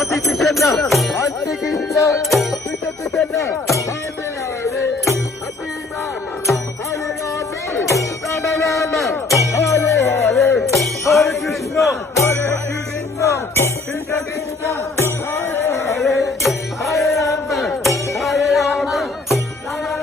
Hare Krishna, Hare Krishna, Krishna Krishna, Hare Hare, Hare Rama, Hare Rama, Rama Rama, Hare Hare, Hare Krishna, Krishna Krishna, Hare Hare, Hare Rama, Rama Rama, Hare